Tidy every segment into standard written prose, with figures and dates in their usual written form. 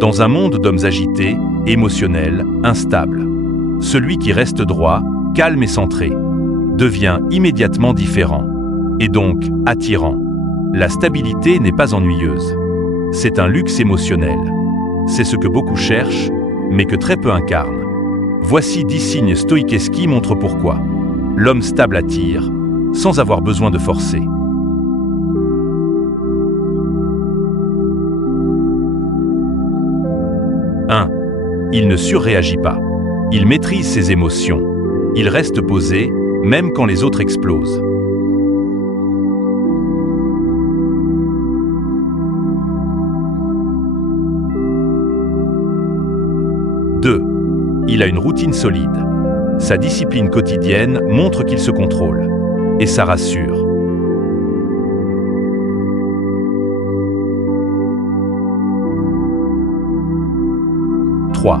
Dans un monde d'hommes agités, émotionnels, instables, celui qui reste droit, calme et centré, devient immédiatement différent, et donc attirant. La stabilité n'est pas ennuyeuse. C'est un luxe émotionnel. C'est ce que beaucoup cherchent, mais que très peu incarnent. Voici 10 signes stoïques qui montrent pourquoi. L'homme stable attire, sans avoir besoin de forcer. 1. Il ne surréagit pas. Il maîtrise ses émotions. Il reste posé, même quand les autres explosent. 2. Il a une routine solide. Sa discipline quotidienne montre qu'il se contrôle. Et ça rassure. 3.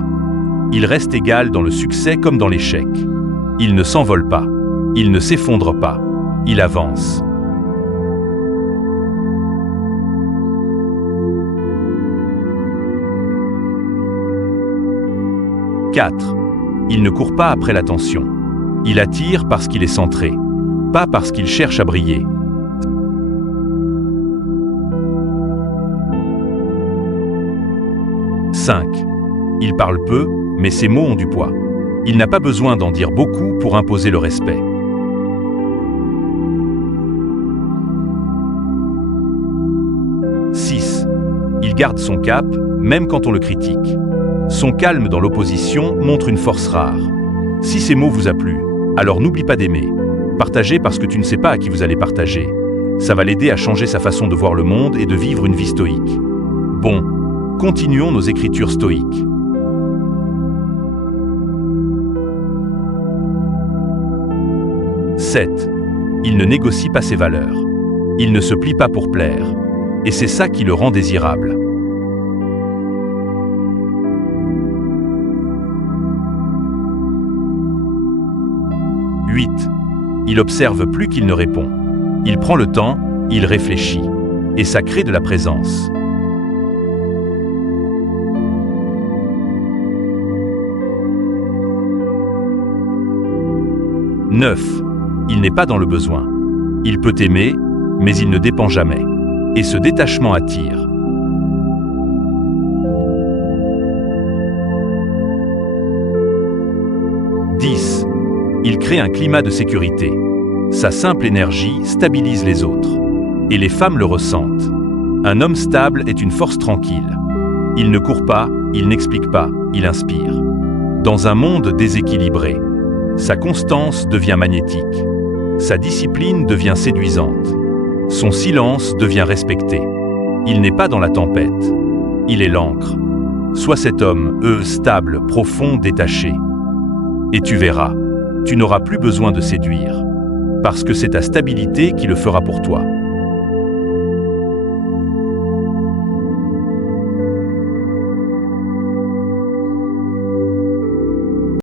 Il reste égal dans le succès comme dans l'échec. Il ne s'envole pas. Il ne s'effondre pas. Il avance. 4. Il ne court pas après l'attention. Il attire parce qu'il est centré, pas parce qu'il cherche à briller. 5. Il parle peu, mais ses mots ont du poids. Il n'a pas besoin d'en dire beaucoup pour imposer le respect. 6. Il garde son cap, même quand on le critique. Son calme dans l'opposition montre une force rare. Si ces mots vous a plu, alors n'oublie pas d'aimer. Partagez parce que tu ne sais pas à qui vous allez partager. Ça va l'aider à changer sa façon de voir le monde et de vivre une vie stoïque. Bon, continuons nos écritures stoïques. 7. Il ne négocie pas ses valeurs. Il ne se plie pas pour plaire. Et c'est ça qui le rend désirable. 8. Il observe plus qu'il ne répond. Il prend le temps, il réfléchit. Et ça crée de la présence. 9. Il n'est pas dans le besoin. Il peut aimer, mais il ne dépend jamais. Et ce détachement attire. 10. Il crée un climat de sécurité. Sa simple énergie stabilise les autres. Et les femmes le ressentent. Un homme stable est une force tranquille. Il ne court pas, il n'explique pas, il inspire. Dans un monde déséquilibré, sa constance devient magnétique. Sa discipline devient séduisante. Son silence devient respecté. Il n'est pas dans la tempête. Il est l'encre. Sois cet homme, stable, profond, détaché. Et tu verras, tu n'auras plus besoin de séduire. Parce que c'est ta stabilité qui le fera pour toi.